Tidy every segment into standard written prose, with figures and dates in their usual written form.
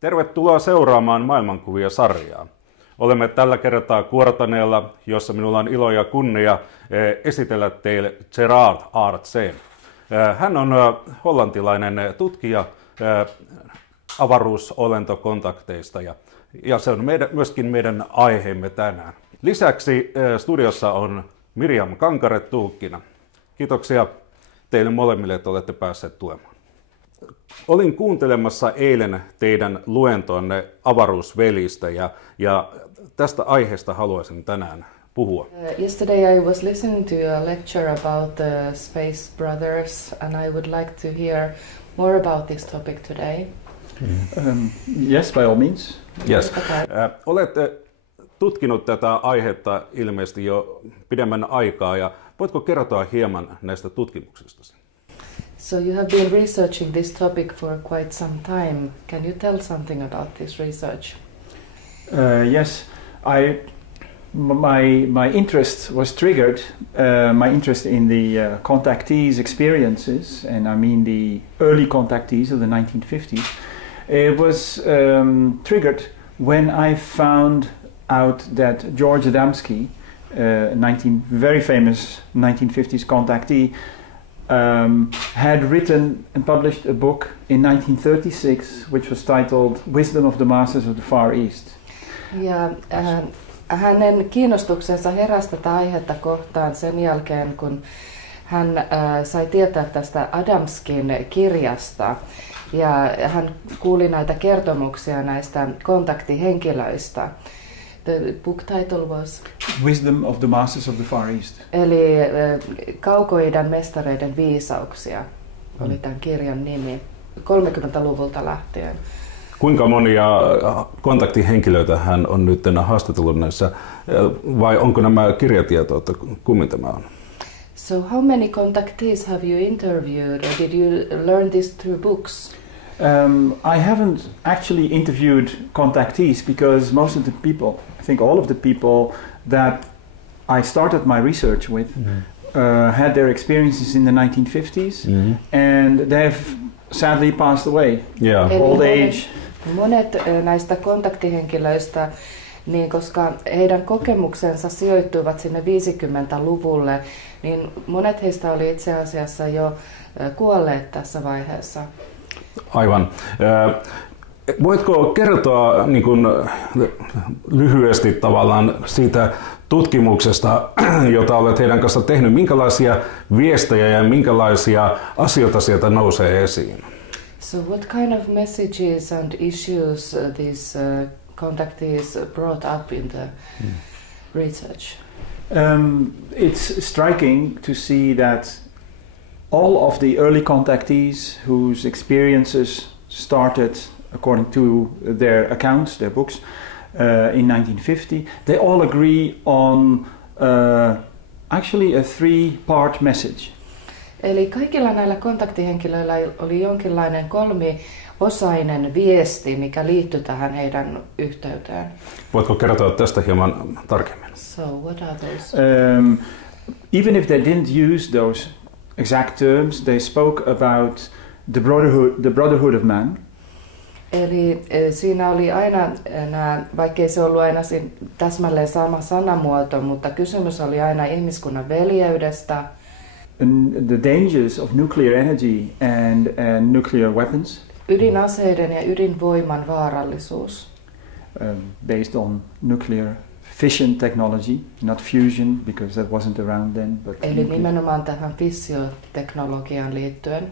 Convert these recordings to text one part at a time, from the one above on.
Tervetuloa seuraamaan Maailmankuvia-sarjaa. Olemme tällä kertaa Kuortaneella, jossa minulla on ilo ja kunnia esitellä teille Gerard Aartsen. Hän on hollantilainen tutkija avaruusolentokontakteista ja se on myöskin meidän aiheemme tänään. Lisäksi studiossa on Miriam Kankare tulkkina. Kiitoksia teille molemmille, että olette päässeet tulemaan. Olin kuuntelemassa eilen teidän luentonne avaruusvelistä ja tästä aiheesta haluaisin tänään puhua. Yesterday I was listening to a lecture about the space brothers and I would like to hear more about this topic today. Yes, by all means. Yes. Okay. Olette tutkinut tätä aihetta ilmeisesti jo pidemmän aikaa ja voitko kertoa hieman näistä tutkimuksista? So you have been researching this topic for quite some time. Can you tell something about this research? Yes, my interest was triggered. My interest in the contactees' experiences, and I mean the early contactees of the 1950s. It was triggered when I found out that Gerard Aartsen, very famous 1950s contactee, had written and published a book in 1936 which was titled Wisdom of the Masters of the Far East. Ja hänen kiinnostuksensa heräsi tätä aihetta kohtaan sen jälkeen, kun hän sai tietää tästä Adamskin kirjasta ja hän kuuli näitä kertomuksia näistä kontaktihenkilöistä. The book title was Wisdom of the Masters of the Far East. Eli Kaukoidän mestareiden viisauksia oli tämän kirjan nimi 30-luvulta lähtien. Kuinka monia kontaktihenkilöitä hän on nyt haastatellut näissä, vai onko nämä kirjatietoa, että kummin tämä on? So how many contactees have you interviewed, or did you learn this through books? I haven't actually interviewed contactees because most of the people, I think all of the people that I started my research with had their experiences in the 1950s and they've sadly passed away. Yeah. Old age. Monet näistä kontaktihenkilöistä, niin koska heidän kokemuksensa sijoittuivat sinne 50-luvulle, niin monet heistä oli itse asiassa jo kuolleet tässä vaiheessa. Aivan. Voitko kertoa niin kuin, lyhyesti tavallaan siitä tutkimuksesta, jota olet heidän kanssa tehnyt? Minkälaisia viestejä ja minkälaisia asioita sieltä nousee esiin? So what kind of messages and issues these contactees brought up in the research? It's striking to see that all of the early contactees whose experiences started, according to their accounts, their books, in 1950, they all agree on actually a three-part message. Eli kaikilla näillä kontaktihenkilöillä oli jonkinlainen kolmiosainen viesti, mikä liittyy tähän heidän yhteyteen. Voitko kertoa tästä hieman tarkemmin? So what are those? Even if they didn't use those exact terms, they spoke about the brotherhood of man. Eli siinä oli aina vaikkei se ollut aina täsmälleen sama sanamuoto, mutta kysymys oli aina ihmiskunnan veljeydestä. And the dangers of nuclear energy and nuclear weapons. Ydinaseiden ja ydinvoiman vaarallisuus. Based on nuclear fission technology, not fusion, because that wasn't around then. But eli nimenomaan tähän fissioteknologiaan liittyen.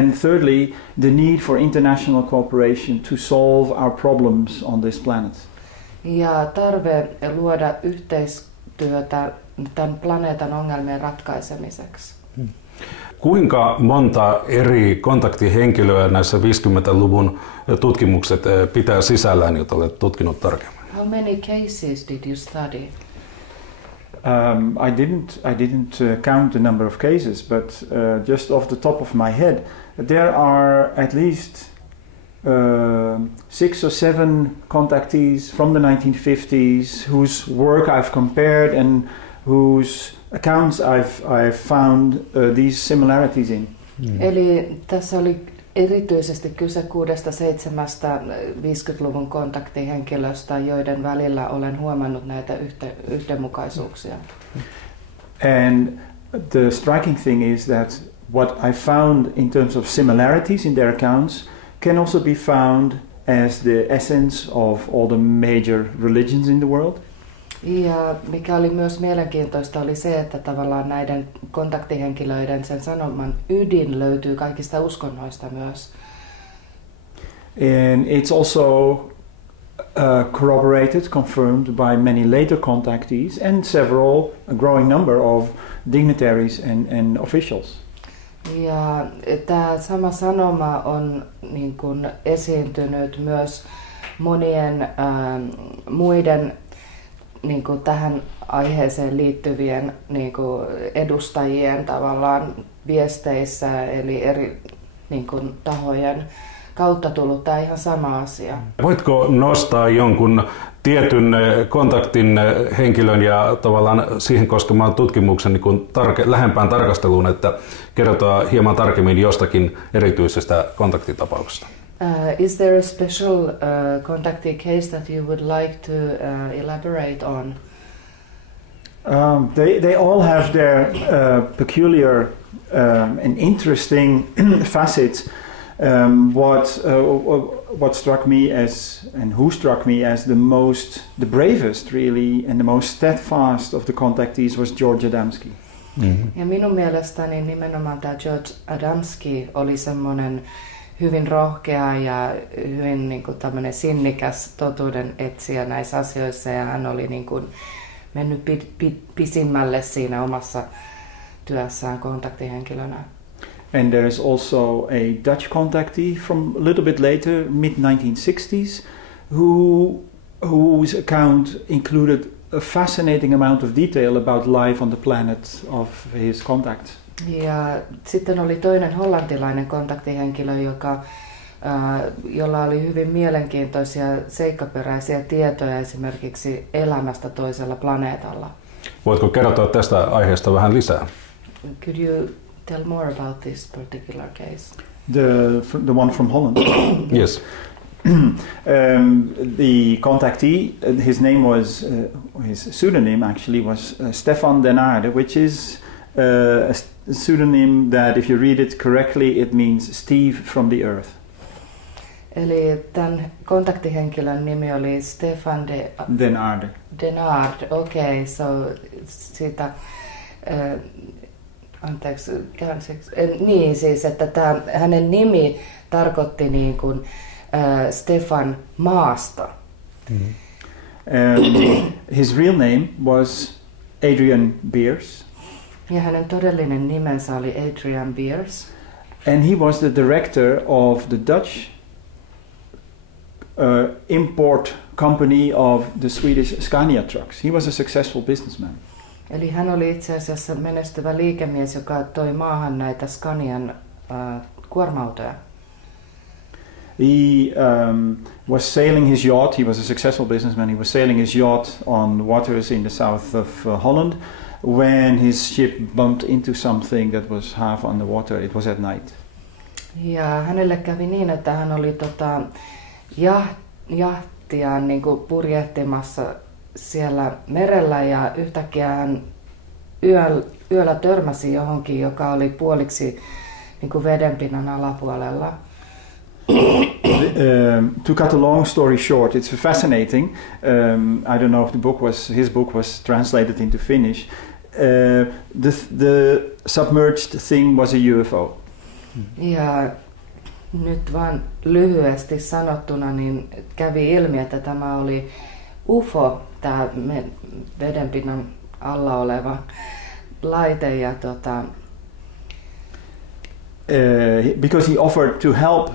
And thirdly, the need for international cooperation to solve our problems on this planet. Ja tarve luoda yhteistyötä tämän planeetan ongelmien ratkaisemiseksi. Kuinka monta eri kontaktihenkilöä näissä 50-luvun tutkimukset pitää sisällään, jota olet tutkinut tarkemmin? How many cases did you study? I didn't count the number of cases, but just off the top of my head, there are at least 6 or 7 contactees from the 1950s whose work I've compared and whose accounts I've found these similarities in. Eli tässä oli erityisesti kyse 6-7 50-luvun kontaktihenkilöstä, joiden välillä olen huomannut näitä yhdenmukaisuuksia. And the striking thing is that what I found in terms of similarities in their accounts can also be found as the essence of all the major religions in the world. Ja mikä oli myös mielenkiintoista oli se, että tavallaan näiden kontaktihenkilöiden sen sanoman ydin löytyy kaikista uskonnoista myös. And it's also corroborated, confirmed by many later contactees and several, a growing number of dignitaries and officials. Ja tämä sama sanoma on niin kuin esiintynyt myös monien muiden niin kuin tähän aiheeseen liittyvien niin kuin edustajien tavallaan viesteissä, eli eri niin kuin tahojen kautta tullut tämä ihan sama asia. Voitko nostaa jonkun tietyn kontaktin henkilön ja tavallaan siihen koskemaan tutkimuksen niin kuin lähempään tarkasteluun, että kerrotaan hieman tarkemmin jostakin erityisestä kontaktitapauksesta? Is there a special contactee case that you would like to elaborate on? They all have their peculiar and interesting facets. What struck me as, and who struck me as the bravest really, and the most steadfast of the contactees was George Adamski. Mm-hmm. Ja minun mielestäni nimenomaan tämä George Adamski oli semmoinen hyvin rohkea ja hyvin niin kuin tämmöinen sinnikäs totuuden etsijä näissä asioissa, ja hän oli niin kuin mennyt pisimmälle siinä omassa työssään kontaktihenkilönä. And there is also a Dutch contactee from a little bit later, mid-1960s, whose account included a fascinating amount of detail about life on the planet of his contact. Ja sitten oli toinen hollantilainen kontaktihenkilö, jolla oli hyvin mielenkiintoisia seikkaperäisiä tietoja esimerkiksi elämästä toisella planeetalla. Voitko kertoa tästä aiheesta vähän lisää? Could you tell more about this particular case? The one from Holland? Yes. The contactee, his name was, his pseudonym actually was Stefan Den Aarde, which is a pseudonym that if you read it correctly it means Steve from the Earth. Eli tämän kontaktihenkilön nimi oli Stefan Den Aarde. Den Aarde, okei, so siitä, anteeksi, niin siis, että hänen nimi tarkoitti niin kuin Stefan maasta. Mm-hmm. His real name was Adrian Beers. Ja hänen todellinen nimensä oli Adrian Beers. And he was the director of the Dutch import company of the Swedish Scania trucks. He was a successful businessman. Eli hän oli itse asiassa menestyvä liikemies, joka toi maahan näitä Scanian kuorma-autoja. He was sailing his yacht. He was a successful businessman. He was sailing his yacht on waters in the south of Holland when his ship bumped into something that was half underwater. It was at night. Ja hänelle kävi niin, että hän oli jahtiaan niin kuin purjehtimassa siellä merellä ja yhtäkkiä hän yöllä törmäsi johonkin, joka oli puoliksi niin kuin vedenpinnan alapuolella. To cut a long story short, it's fascinating. I don't know if his book was translated into Finnish. The submerged thing was a UFO. Ja nyt vaan lyhyesti sanottuna niin kävi ilmi, että tämä oli UFO, tämä vedenpinnan alla oleva laite. Ja because he offered to help,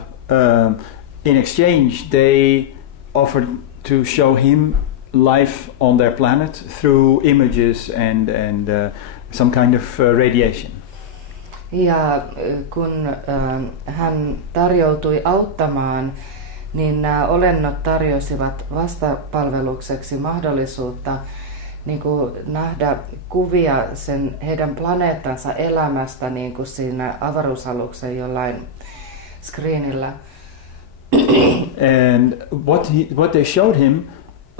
in exchange they offered to show him life on their planet through images and some kind of radiation. Ja kun hän tarjoutui auttamaan, niin nämä olennot tarjosivat vastapalvelukseksi mahdollisuutta niin kuin nähdä kuvia heidän planeettansa elämästä niin kuin siinä avaruusaluksen jollain screenillä. And what they showed him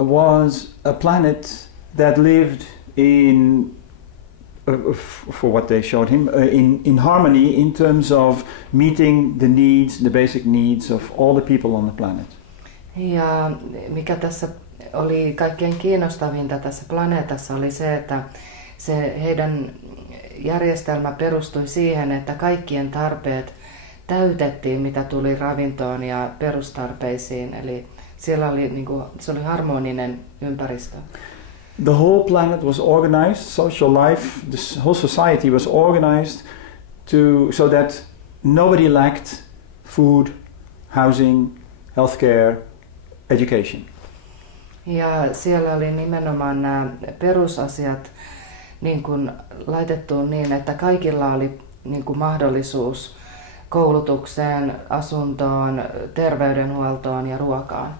was a planet that lived in for what they showed him in harmony in terms of meeting the needs, the basic needs of all the people on the planet. Ja mikä tässä oli kaikkein kiinnostavinta tässä planeetassa oli se, että se heidän järjestelmä perustui siihen, että kaikkien tarpeet täytettiin, mitä tuli ravintoon ja perustarpeisiin. Eli siellä oli, se oli harmoninen ympäristö. The whole planet was organized, social life, the whole society was organized so that nobody lacked food, housing, healthcare, education. Ja siellä oli nimenomaan nämä perusasiat niin kuin laitettu niin, että kaikilla oli niin kuin mahdollisuus koulutukseen, asuntoon, terveydenhuoltoon ja ruokaan.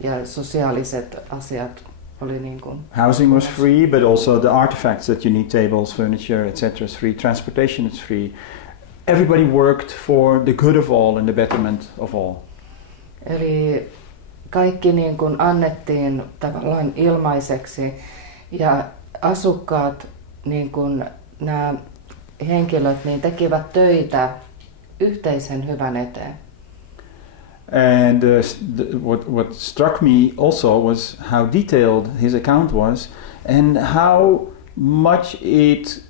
Ja sosiaaliset asiat oli niin kuin... Housing was free, but also the artifacts that you need, tables, furniture, etc. is free. Transportation is free. Everybody worked for the good of all and the betterment of all. Eli kaikki niin kuin annettiin tavallaan ilmaiseksi ja asukkaat, niin kuin nämä henkilöt, niin tekivät töitä yhteisen hyvän eteen. And what struck me also was how detailed his account was and how much it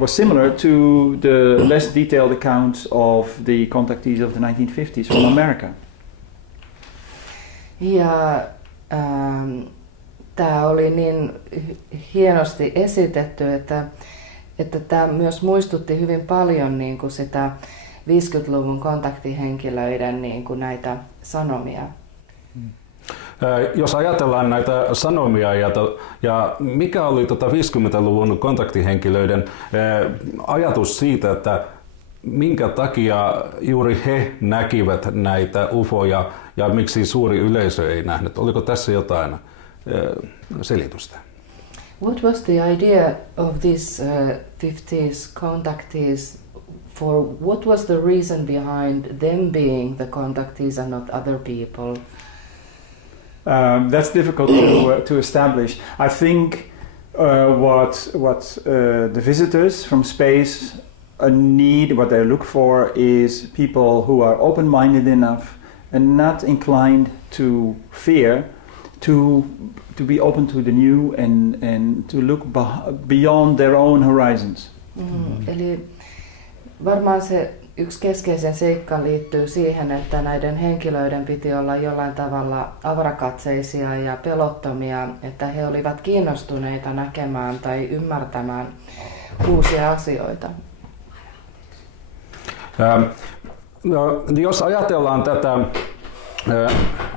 was similar to the less detailed accounts of the contactees of the 1950s from America. Ja tämä oli niin hienosti esitetty, että tämä myös muistutti hyvin paljon niin kuin sitä 50-luvun kontaktihenkilöiden niin kuin näitä sanomia. Jos ajatellaan näitä sanomia ja mikä oli 50-luvun kontaktihenkilöiden ajatus siitä, että minkä takia juuri he näkivät näitä ufoja ja miksi suuri yleisö ei nähnyt? Oliko tässä jotain selitystä? What was the idea of these 50s contactees for what was the reason behind them being the contactees and not other people? That's difficult to establish. I think what the visitors from space need, what they look for, is people who are open-minded enough and not inclined to fear, to be open to the new and to look beyond their own horizons. Eli varmaan se yksi keskeisen seikka liittyy siihen, että näiden henkilöiden piti olla jollain tavalla avarakatseisia ja pelottomia, että he olivat kiinnostuneita näkemään tai ymmärtämään uusia asioita. No, jos ajatellaan tätä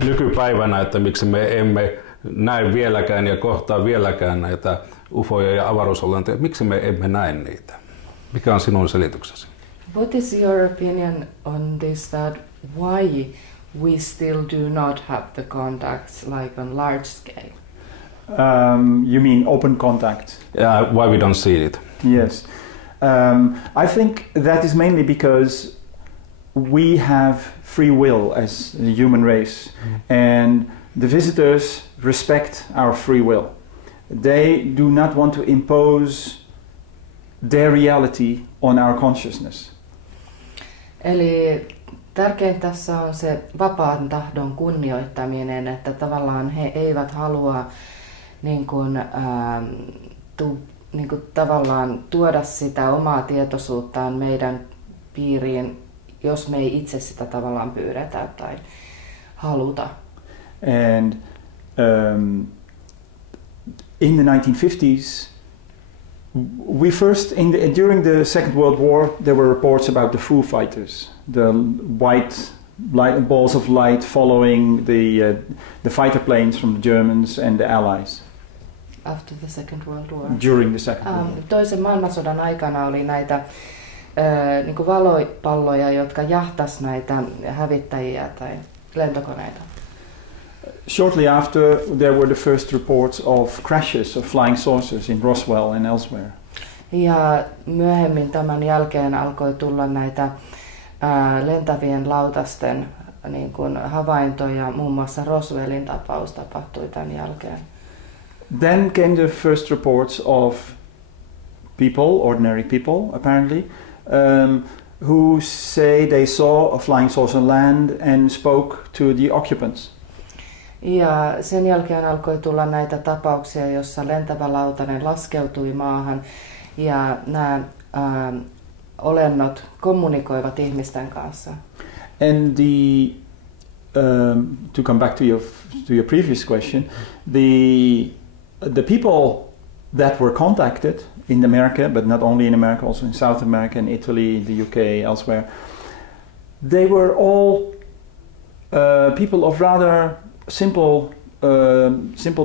nykypäivänä, että miksi me emme näe vieläkään ja kohtaa vieläkään näitä ufoja ja avaruusolentoja, miksi me emme näe niitä? Mikä on sinun selityksesi? What is your opinion on this, that why we still do not have the contacts like on large scale? You mean open contact? Why we don't see it? Yes. I think that is mainly because we have free will as a human race, and the visitors respect our free will. They do not want to impose their reality on our consciousness. Eli tärkeintä tässä on se vapaan tahdon kunnioittaminen, että tavallaan he eivät halua tavallaan tuoda sitä omaa tietoisuuttaan meidän piiriin, jos me ei itse sitä tavallaan pyydetä tai haluta. And in the 1950s, we first, during the Second World War, there were reports about the Foo Fighters, the white balls of light following the fighter planes from the Germans and the Allies. After the Second World War. During the Second World War. Toisen maailmansodan aikana oli näitä valopalloja, jotka jahtas näitä hävittäjiä tai lentokoneita. Shortly after, there were the first reports of crashes of flying saucers in Roswell and elsewhere. Ja myöhemmin tämän jälkeen alkoi tulla näitä lentävien lautasten havaintoja, muun muassa Roswellin tapaus tapahtui tämän jälkeen. Then came the first reports of people, ordinary people apparently, who say they saw a flying saucer land and spoke to the occupants. Ja sen jälkeen alkoi tulla näitä tapauksia, jossa lentävä lautanen laskeutui maahan ja nämä olennot kommunikoivat ihmisten kanssa. And to come back to your previous question, the people that were contacted in America, but not only in America, also in South America, in Italy, the UK, elsewhere, they were all people of rather simple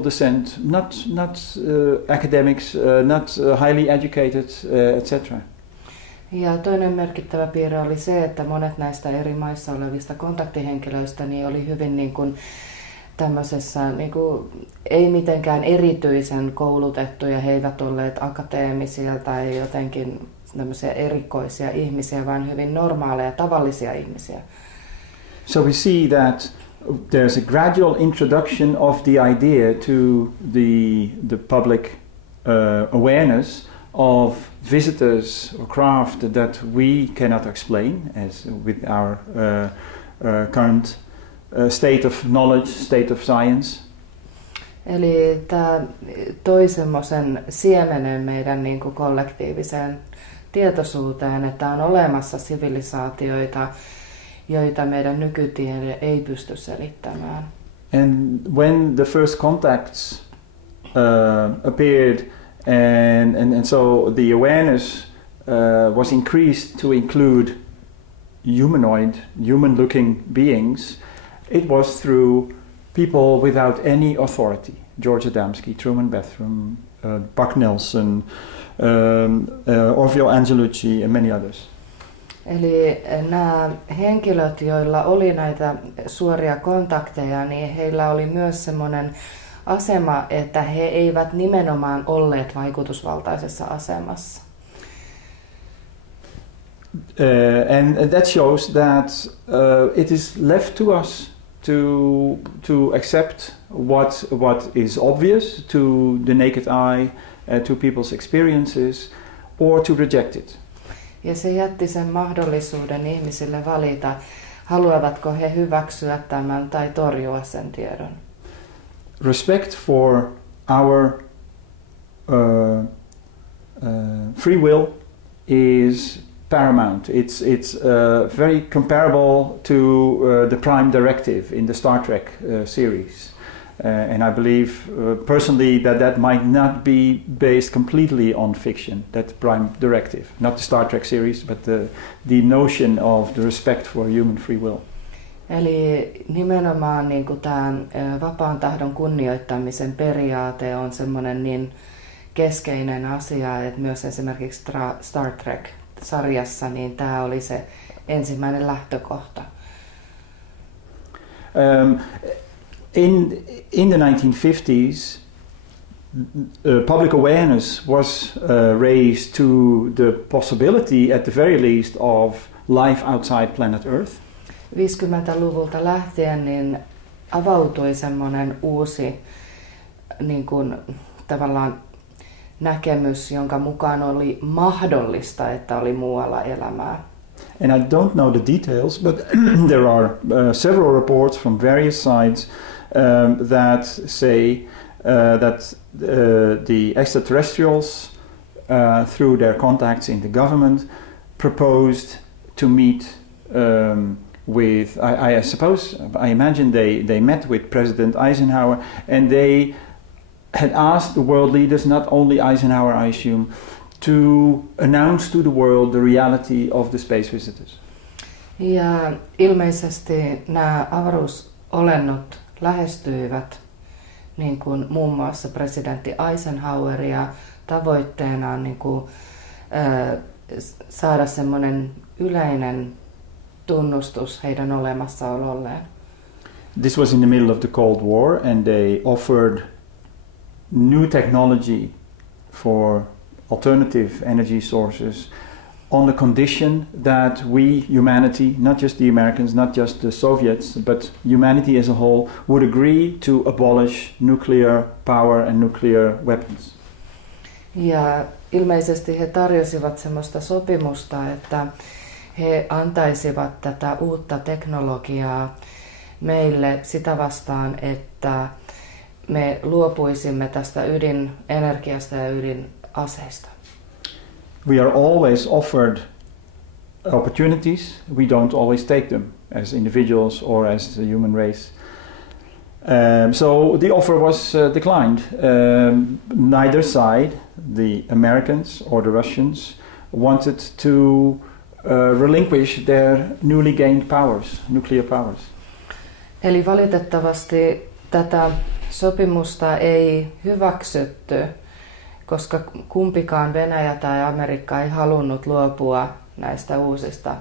descent, not academics, not highly educated, etc. Ja toinen merkittävä piirre oli se, että monet näistä eri maissa olevista kontaktihenkilöistä niin oli hyvin tämmöisessä ei mitenkään erityisen koulutettuja, he eivät olleet akateemisia tai jotenkin tämmöisiä erikoisia ihmisiä, vaan hyvin normaaleja, tavallisia ihmisiä. So we see that there's a gradual introduction of the idea to the public awareness of visitors or craft that we cannot explain, as with our current state of knowledge, state of science. Eli tämä toi semmoisen siemenen meidän kollektiiviseen tietoisuuteen, että on olemassa sivilisaatioita, joita meidän nykytiede ei pysty selittämään. And when the first contacts appeared, and so the awareness was increased to include human-looking beings, it was through people without any authority. George Adamski, Truman Bethune, Buck Nelson, Orville Angelucci and many others. Eli nämä henkilöt, joilla oli näitä suoria kontakteja, niin heillä oli myös semmoinen asema, että he eivät nimenomaan olleet vaikutusvaltaisessa asemassa. And that shows that it is left to us to accept what is obvious to the naked eye, to people's experiences, or to reject it. Ja se jätti sen mahdollisuuden ihmisille valita, haluavatko he hyväksyä tämän tai torjua sen tiedon. Respect for our free will is paramount. It's very comparable to the Prime Directive in the Star Trek series. And I believe personally that might not be based completely on fiction, that Prime Directive, not the Star Trek series, but the notion of the respect for human free will. Eli nimenomaan tämä vapaan tahdon kunnioittamisen periaate on semmoinen niin keskeinen asia, että myös esimerkiksi Star Trek-sarjassa niin tämä oli se ensimmäinen lähtökohta. In the 1950s, public awareness was raised to the possibility, at the very least, of life outside planet Earth. 50-luvulta lähtien niin avautui semmoinen uusi tavallaan näkemys, jonka mukaan oli mahdollista, että oli muualla elämää And I don't know the details, but there are several reports from various sides that say that the extraterrestrials, through their contacts in the government, proposed to meet with, I suppose, I imagine they met with President Eisenhower, and they had asked the world leaders, not only Eisenhower, I assume, to announce to the world the reality of the space visitors. Ja ilmeisesti nämä avaruusolennot lähestyivät niin kuin muun muassa presidentti Eisenhoweria. Tavoitteena on niin kuin, saada semmoinen yleinen tunnustus heidän olemassaololleen. This was in the middle of the Cold War, and they offered new technology for alternative energy sources on the condition that we, humanity, not just the Americans, not just the Soviets, but humanity as a whole, would agree to abolish nuclear power and nuclear weapons. Ja ilmeisesti he tarjosivat semmoista sopimusta, että he antaisivat tätä uutta teknologiaa meille sitä vastaan, että me luopuisimme tästä ydinenergiasta ja ydinaseista. We are always offered opportunities. We don't always take them as individuals or as the human race. So the offer was declined. Neither side, the Americans or the Russians, wanted to relinquish their newly gained powers, nuclear powers. Eli valitettavasti tätä sopimusta ei hyväksytty, koska kumpikaan Venäjä tai Amerikka ei halunnut luopua näistä uusista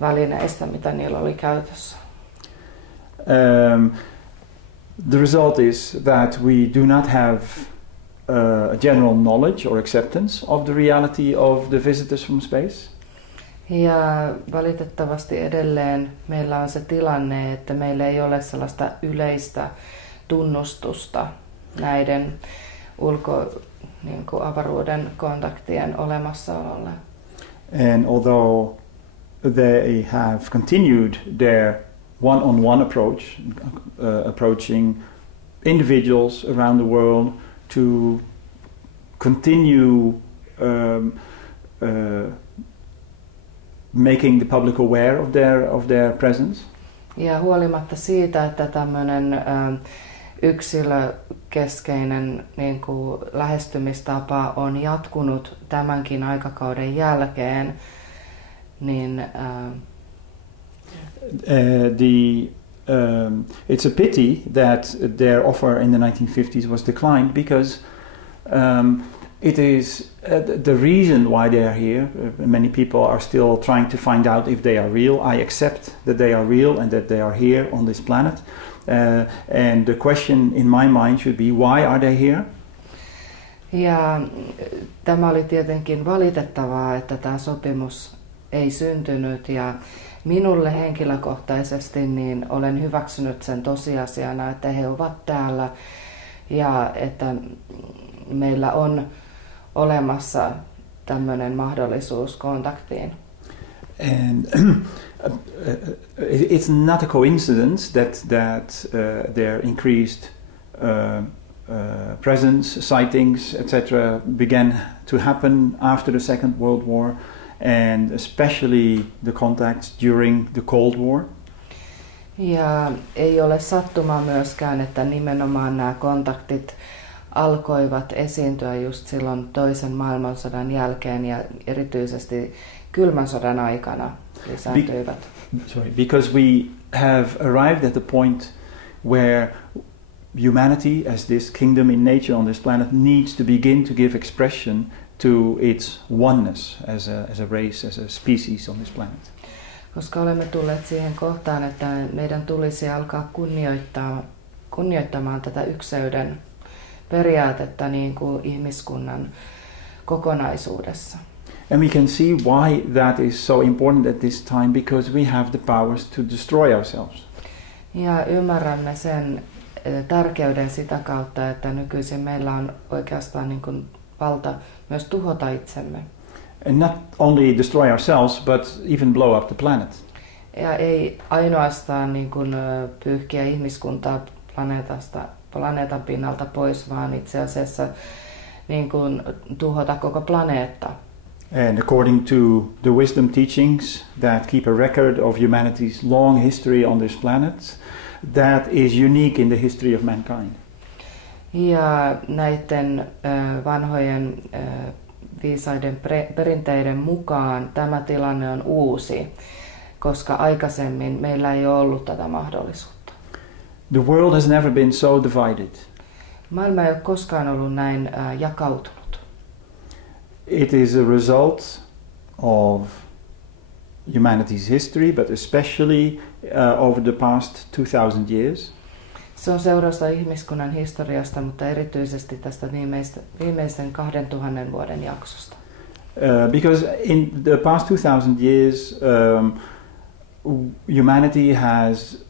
välineistä, mitä niillä oli käytössä. The result is that we do not have a general knowledge or acceptance of the reality of the visitors from space. Ja valitettavasti edelleen meillä on se tilanne, että meillä ei ole sellaista yleistä tunnustusta näiden avaruuden kontaktien olemassaololle. And although they have continued their one-on-one approach, approaching individuals around the world to continue making the public aware of their presence. Ja huolimatta siitä, että tämmöinen yksilökeskeinen niin kuin lähestymistapa on jatkunut tämänkin aikakauden jälkeen, niin it's a pity that their offer in the 1950s was declined, because it is the reason why they are here. Many people are still trying to find out if they are real. I accept that they are real and that they are here on this planet. And the question in my mind should be, why are they here? Ja tämä oli tietenkin valitettavaa, että tämä sopimus ei syntynyt, ja minulle henkilökohtaisesti niin olen hyväksynyt sen tosiasiana, että he ovat täällä ja että meillä on olemassa tämmöinen mahdollisuus kontaktiin. And it's not a coincidence that their increased presence, sightings, etc. began to happen after the Second World War, and especially the contacts during the Cold War. Ja ei ole sattumaa myöskään, että nimenomaan nämä kontaktit alkoivat esiintyä just silloin toisen maailmansodan jälkeen ja erityisesti kylmän sodan aikana lisääntyivät. Because we have arrived at the point where humanity, as this kingdom in nature on this planet, needs to begin to give expression to its oneness as a race, as a species on this planet. Koska olemme tulleet siihen kohtaan, että meidän tulisi alkaa kunnioittamaan tätä ykseyden periaatetta niin kuin ihmiskunnan kokonaisuudessa. And we can see why that is so important at this time, because we have the powers to destroy ourselves. Ja ymmärrämme sen tärkeyden sitä kautta, että nykyisin meillä on oikeastaan niin kuin valta myös tuhota itsemme. and not only destroy ourselves, but even blow up the planet. Ja ei ainoastaan niin kuin pyyhkiä ihmiskuntaa planeetan pinnalta pois, vaan itse asiassa niin kuin tuhota koko planeetta. And according to the wisdom teachings that keep a record of humanity's long history on this planet, that is unique in the history of mankind. Ja näiden vanhojen viisaiden perinteiden mukaan tämä tilanne on uusi, koska aikaisemmin meillä ei ole ollut tätä mahdollisuutta. The world has never been so divided. Maailma ei ole koskaan ollut näin jakautunut. It is a result of humanity's history, but especially over the past 2000 years. Se on seurausta ihmiskunnan historiasta, mutta erityisesti tästä viimeisen 2000 vuoden jaksosta. Because in the past 2000 years, humanity has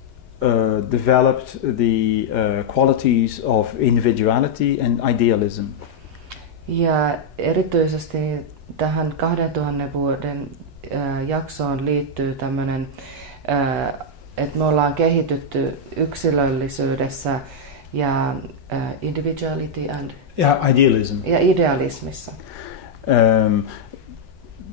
developed the qualities of individuality and idealism. Ja erityisesti tähän 2000 vuoden jaksoon liittyy tämmöinen, että me ollaan kehitytty yksilöllisyydessä ja individuality and idealism. Ja idealismissa.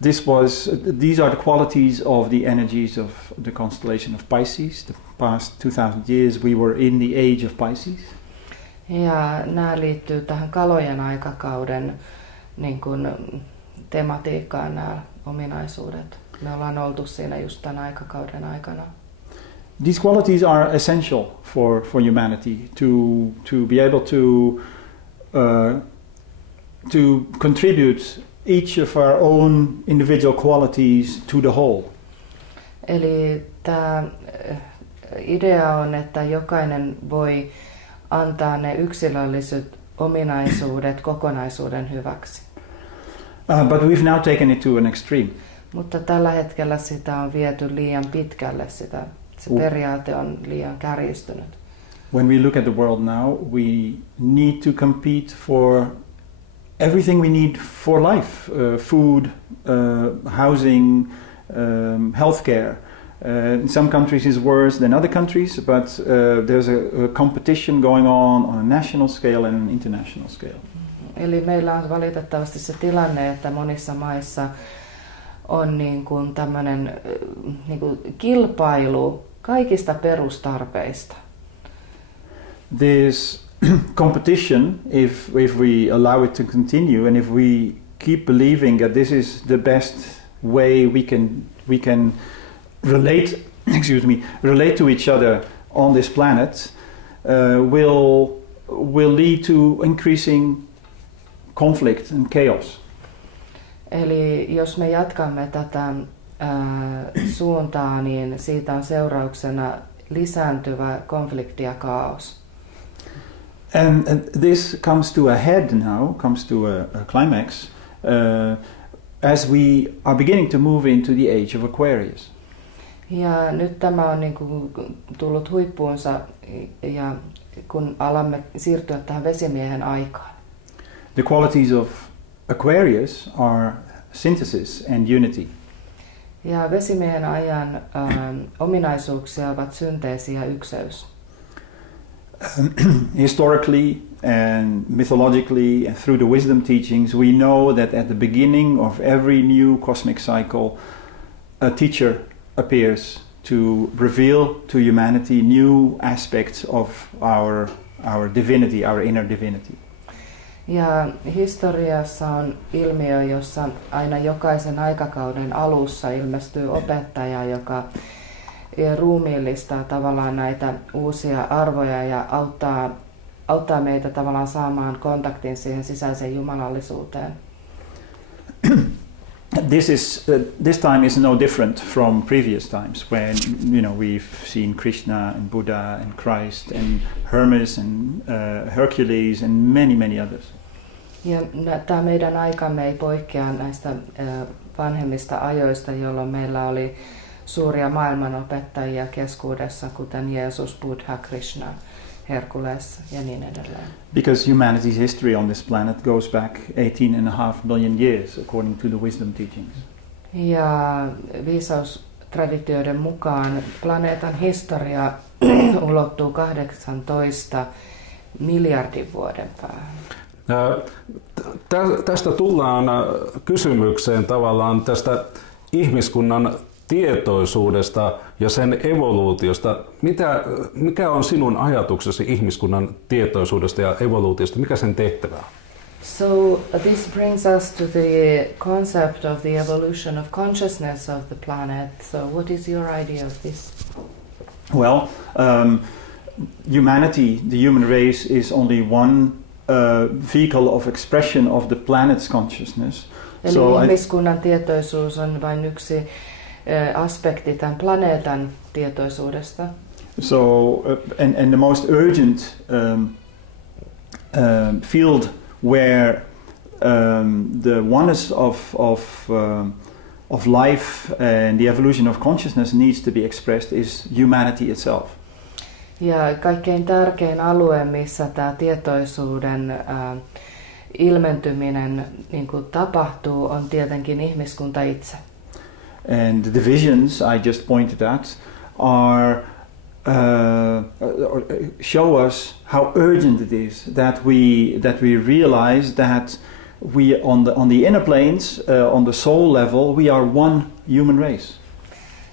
These are the qualities of the energies of the constellation of Pisces. The past 2000 years we were in the age of Pisces. Ja nämä liittyy tähän kalojen aikakauden niin kuin tematiikkaan, nämä ominaisuudet. Me ollaan oltu siinä just tämän aikakauden aikana. These qualities are essential for humanity to be able to contribute each of our own individual qualities to the whole. Eli tämä idea on, että jokainen voi antaa ne yksilölliset ominaisuudet kokonaisuuden hyväksi. But we've now taken it to an extreme. Mutta tällä hetkellä sitä on viety liian pitkälle, se periaate on liian kärjistynyt. When we look at the world now, we need to compete for everything we need for life, food, housing, healthcare. In some countries is worse than other countries, but there's a competition going on a national scale and an international scale. Eli meillä on valitettavasti se tilanne, että monissa maissa on niin kuin tämmöinen niin kuin kilpailu kaikista perustarpeista. This competition, if we allow it to continue and if we keep believing that this is the best way we can relate to each other on this planet, will lead to increasing conflict and chaos. Eli jos me jatkamme tätä suuntaa, niin siitä on seurauksena lisääntyvä konflikti ja kaos. And this comes to a head now, comes to a climax, as we are beginning to move into the age of Aquarius. Ja nyt tämä on niin kuin tullut huippuunsa, ja kun alamme siirtyä tähän vesimiehen aikaan. The qualities of Aquarius are synthesis and unity. Ja vesimiehen ajan ominaisuuksia ovat synteesi ja ykseys. Historically and mythologically and through the wisdom teachings, we know that at the beginning of every new cosmic cycle, a teacher appears to reveal to humanity new aspects of our divinity, our inner divinity. Ja historiassa on ilmiö, jossa aina jokaisen aikakauden alussa ilmestyy opettaja, joka ruumiillistaa tavallaan näitä uusia arvoja ja auttaa meitä tavallaan saamaan kontaktin siihen sisäiseen jumalallisuuteen. This time is no different from previous times when we've seen Krishna and Buddha and Christ and Hermes and Hercules and many others. Ja tämä meidän aikamme ei poikkea näistä vanhemmista ajoista, jolloin meillä oli suuria maailmanopettajia keskuudessa, kuten Jeesus, Buddha, Krishna, Herkules ja niin edelleen. Because humanity's history on this planet goes back 18.5 billion years, according to the wisdom teachings. Ja viisaustraditioiden mukaan planeetan historia ulottuu 18 miljardin vuoden päähän. Tästä tullaan kysymykseen tavallaan tästä ihmiskunnan tietoisuudesta ja sen evoluutiosta. Mikä on sinun ajatuksesi ihmiskunnan tietoisuudesta ja evoluutiosta? Mikä sen tehtävä on? So this brings us to the concept of the evolution of consciousness of the planet. So what is your idea of this? Well, humanity, the human race, is only one vehicle of expression of the planet's consciousness. Eli ihmiskunnan tietoisuus on vain yksi aspekti tämän planeetan tietoisuudesta. So, and the most urgent field where the oneness of life and the evolution of consciousness needs to be expressed is humanity itself. Ja kaikkein tärkein alue, missä tämä tietoisuuden ilmentyminen niin kuin tapahtuu, on tietenkin ihmiskunta itse. And the divisions I just pointed at are show us how urgent it is that we realize that we on the inner planes, on the soul level, we are one human race.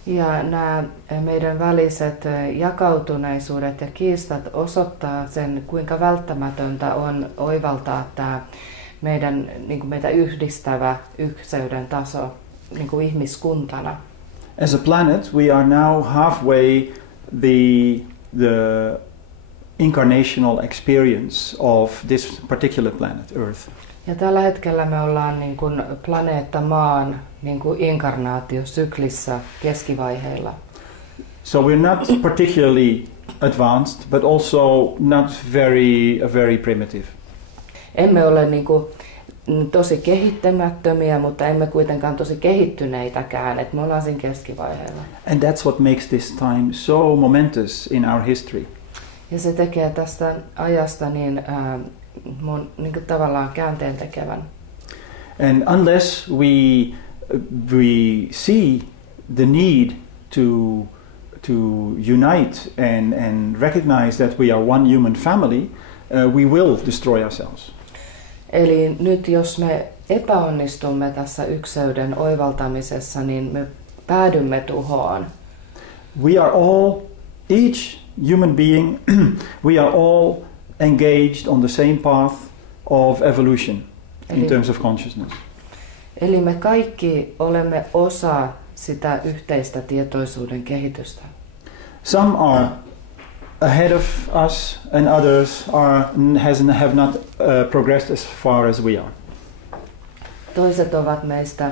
Ja nämä meidän väliset jakautuneisuudet ja kiistat osoittaa sen, kuinka välttämätöntä on oivaltaa tämä meidän, niin kuin meitä yhdistävä ykseyden taso niin kuin ihmiskuntana. As a planet, we are now halfway the incarnational experience of this particular planet, Earth. Ja tällä hetkellä me ollaan niin kuin planeetta Maan niin kuin inkarnaatiosyklissä keskivaiheilla. So we're not particularly advanced, but also not very primitive. Emme ole niin kuin tosi kehittymättömiä, mutta emme kuitenkaan tosi kehittyneitäkään, että me ollaan siinä keskivaiheella. And that's what makes this time so momentous in our history. Ja se tekee tästä ajasta niin kuin tavallaan käänteen tekevän. And unless we see the need to unite and recognize that we are one human family, we will destroy ourselves. Eli nyt jos me epäonnistumme tässä ykseyden oivaltamisessa, niin me päädymme tuhoon. We are all, each human being, we are all engaged on the same path of evolution in terms of consciousness. Eli me kaikki olemme osa sitä yhteistä tietoisuuden kehitystä. Some are ahead of us and others have not progressed as far as we are. Toiset ovat meistä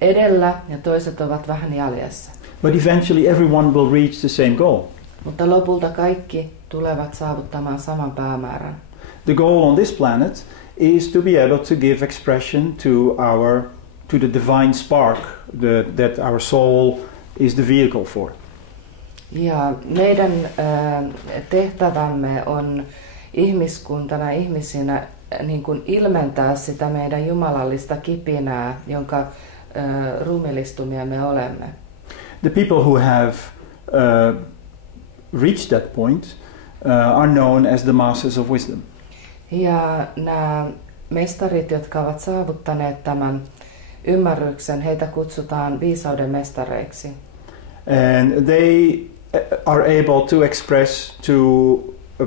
edellä ja toiset ovat vähän jäljessä. But eventually everyone will reach the same goal. Mutta lopulta kaikki tulevat saavuttamaan saman päämäärän. The goal on this planet is to be able to give expression to the divine spark that our soul is the vehicle for. Ja meidän tehtävämme on ihmiskuntana, ihmisinä niin kuin ilmentää sitä meidän jumalallista kipinää, jonka ruumiillistumia me olemme. The people who have reached that point are known as the masters of wisdom. Ja nämä mestarit, jotka ovat saavuttaneet tämän ymmärryksen, heitä kutsutaan viisauden mestareiksi. And they are able to express to a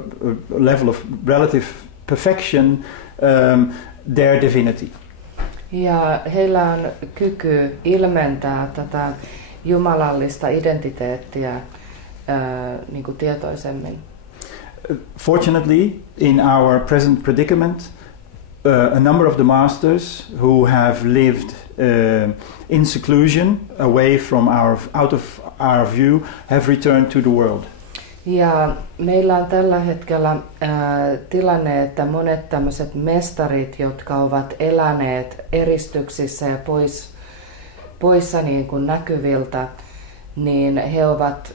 level of relative perfection their divinity. Ja heillä on kyky ilmentää tätä jumalallista identiteettiä niin kuin tietoisemmin. Fortunately, in our present predicament, a number of the masters who have lived in seclusion, away from out of our view, have returned to the world. Ja meillä on tällä hetkellä tilanne, että monet tämmöiset mestarit, jotka ovat eläneet eristyksissä ja pois poissa niin kuin näkyviltä, niin he ovat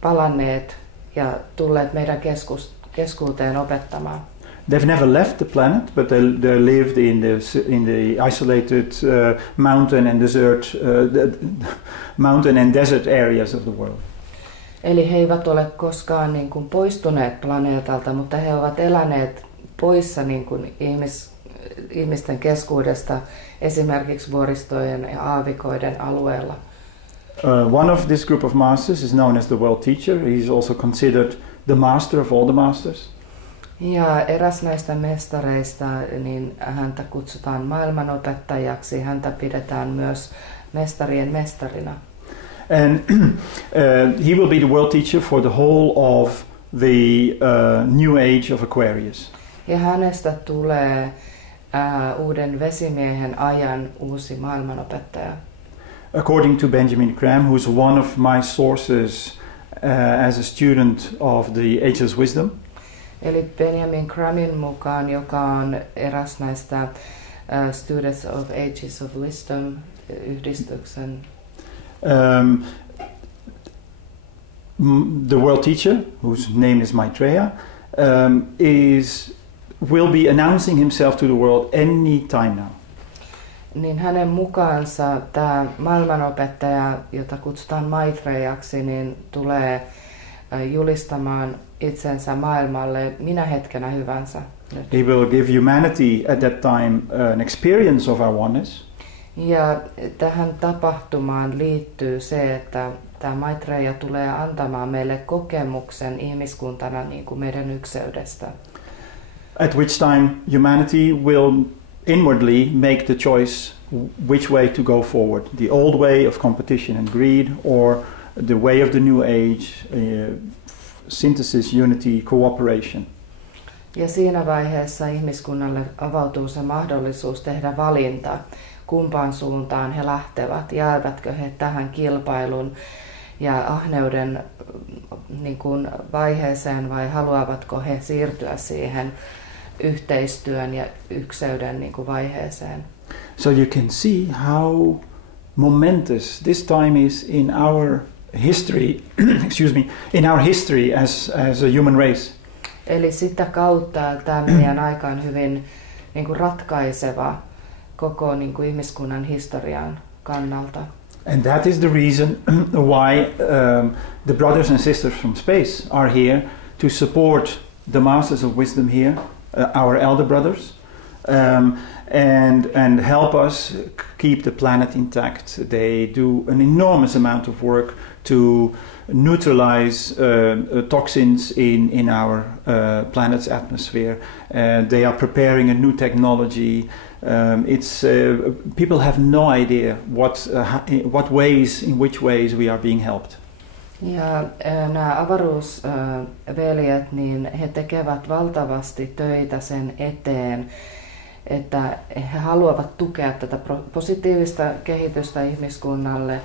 palanneet ja tulleet meidän keskuuteen opettamaan. They've never left the planet, but they lived in the isolated mountain and desert areas of the world. Eli he eivät ole koskaan niin kuin poistuneet planeetalta, mutta he ovat eläneet poissa niin kuin ihmisten keskuudesta, esimerkiksi vuoristojen ja aavikoiden alueella. One of this group of masters is known as the world teacher. He is also considered the master of all the masters. Ja eräs näistä mestareista, niin häntä kutsutaan maailmanopettajaksi. Häntä pidetään myös mestarien mestarina. And he will be the world teacher for the whole of the new age of Aquarius. Ja hänestä tulee uuden vesimiehen ajan uusi maailmanopettaja. According to Benjamin Graham, who is one of my sources as a student of the Ageless Wisdom. Eli Benjamin Grahamin mukaan, joka on eräs näistä Students of Ages of Wisdom yhdistyksen. The world teacher, whose name is Maitreya, will be announcing himself to the world any time now. Niin hänen mukaansa tämä maailmanopettaja, jota kutsutaan Maitreyaksi, niin tulee julistamaan itsensä maailmalle minä hetkenä hyvänsä. Nyt. He will give humanity at that time an experience of our oneness. Ja tähän tapahtumaan liittyy se, että tämä Maitreya tulee antamaan meille kokemuksen ihmiskuntana niin kuin meidän ykseydestä. At which time humanity will inwardly make the choice which way to go forward. The old way of competition and greed, or the way of the new age, synthesis, unity, cooperation. Ja siinä vaiheessa ihmiskunnalle avautuu se mahdollisuus tehdä valinta, kumpaan suuntaan he lähtevät, jäävätkö he tähän kilpailun ja ahneuden niin kuin vaiheeseen vai haluavatko he siirtyä siihen yhteistyön ja ykseyden niin kuin vaiheeseen. So you can see how momentous this time is in our history, in our history as a human race. Eli sitä kautta tämä meidän aika on hyvin niin kuin ratkaiseva koko niin kuin ihmiskunnan historian kannalta. And that is the reason why the brothers and sisters from space are here to support the masters of wisdom here, our elder brothers, and help us keep the planet intact. They do an enormous amount of work to neutralize toxins in our planet's atmosphere. They are preparing a new technology. People have no idea in which ways we are being helped. Ja nämä avaruusveljet, niin he tekevät valtavasti töitä sen eteen, että he haluavat tukea tätä positiivista kehitystä ihmiskunnalle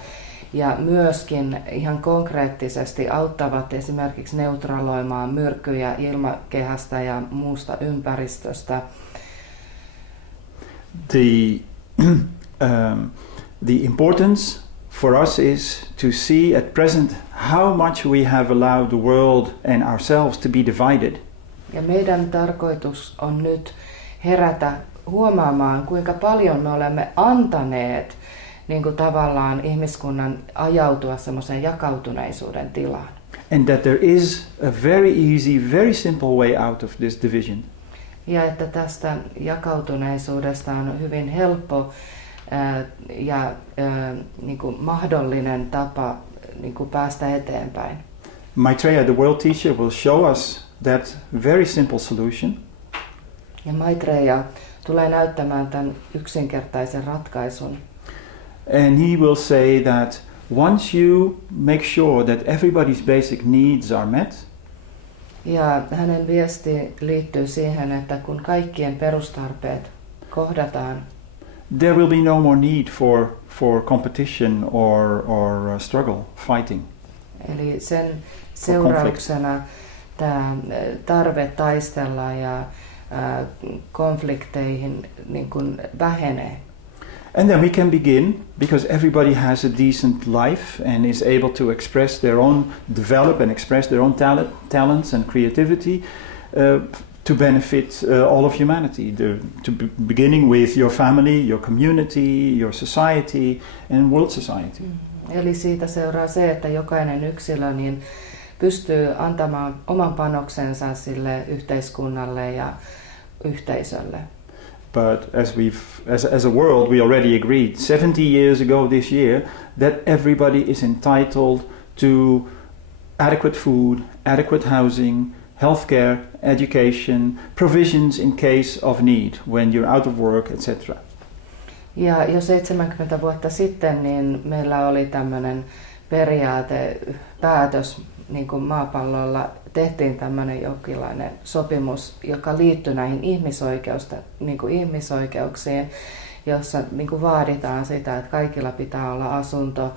ja myöskin ihan konkreettisesti auttavat esimerkiksi neutraloimaan myrkkyjä ilmakehästä ja muusta ympäristöstä. The importance for us is to see at present how much we have allowed the world and ourselves to be divided. Ja meidän tarkoitus on nyt herätä huomaamaan, kuinka paljon me olemme antaneet niin kuin tavallaan ihmiskunnan ajautua semmoiseen jakautuneisuuden tilaan. And that there is a very easy, very simple way out of this division. Ja että tästä jakautuneisuudesta on hyvin helppo ja niin kuin mahdollinen tapa niin kuin päästä eteenpäin. Maitreya, the world teacher, will show us that very simple solution. Ja Maitreya tulee näyttämään tämän yksinkertaisen ratkaisun. And he will say that once you make sure that everybody's basic needs are met, ja hänen viesti liittyy siihen, että kun kaikkien perustarpeet kohdataan, there will be no more need for competition or struggle, fighting. Eli sen seurauksena tämä tarve taistella ja konflikteihin niin kuin vähenee. And then we can begin, because everybody has a decent life and is able to express their own, develop and express their own talents and creativity to benefit all of humanity. Beginning with your family, your community, your society and world society. Eli siitä seuraa se, että jokainen yksilö niin pystyy antamaan oman panoksensa sille yhteiskunnalle ja yhteisölle. But as a world, we already agreed 70 years ago this year that everybody is entitled to adequate food, adequate housing, healthcare, education, provisions in case of need when you're out of work, etc. Ja jo 70 vuotta sitten niin meillä oli tämmöinen päätös, niin kuin maapallolla tehtiin tämmöinen jonkinlainen sopimus, joka liittyy näihin ihmisoikeuksiin, jossa niin kuin vaaditaan sitä, että kaikilla pitää olla asunto,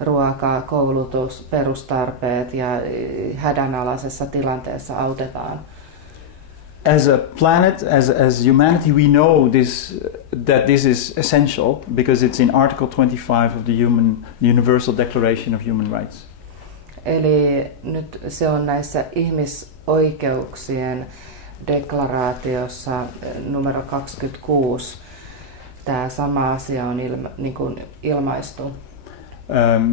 ruoka, koulutus, perustarpeet ja hädänalaisessa tilanteessa autetaan. As a planet, as humanity, we know that this is essential because it's in Article 25 of the Universal Declaration of Human Rights. Eli nyt se on näissä ihmisoikeuksien deklaraatiossa numero 26. Tämä sama asia on ilmaistu.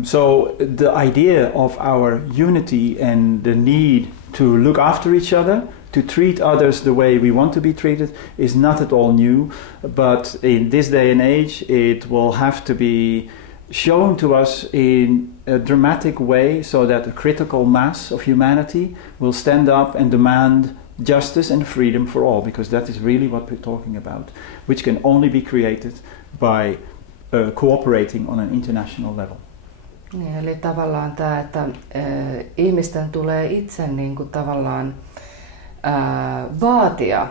So the idea of our unity and the need to look after each other, to treat others the way we want to be treated, is not at all new. But in this day and age, it will have to be shown to us in a dramatic way so that a critical mass of humanity will stand up and demand justice and freedom for all, because that is really what we're talking about, which can only be created by cooperating on an international level. Niin, eli tavallaan tämä, että ihmisten tulee itse niin kuin tavallaan vaatia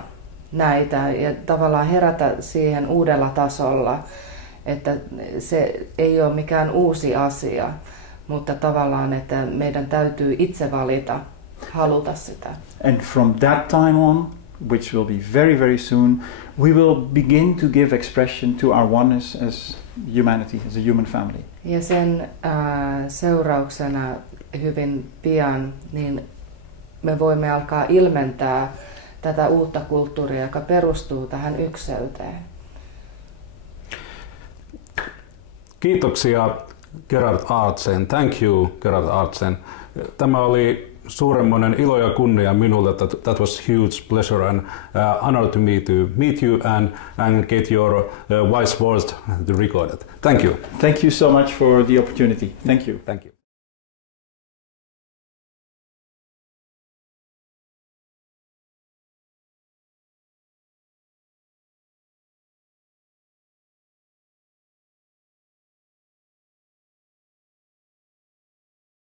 näitä ja tavallaan herätä siihen uudella tasolla, että se ei ole mikään uusi asia, mutta tavallaan, että meidän täytyy itse valita, haluta sitä. And from that time on, which will be very, very soon, we will begin to give expression to our oneness as humanity, as a human family. Ja sen seurauksena hyvin pian niin me voimme alkaa ilmentää tätä uutta kulttuuria, joka perustuu tähän ykseyteen. Kiitoksia Gerard Aartsen. Thank you, Gerard Aartsen. Tämä oli suuremmoinen ilo ja kunnia minulle. That was huge pleasure and honor to meet you and get your wise words to record it. Thank you. Thank you so much for the opportunity. Thank you. Thank you.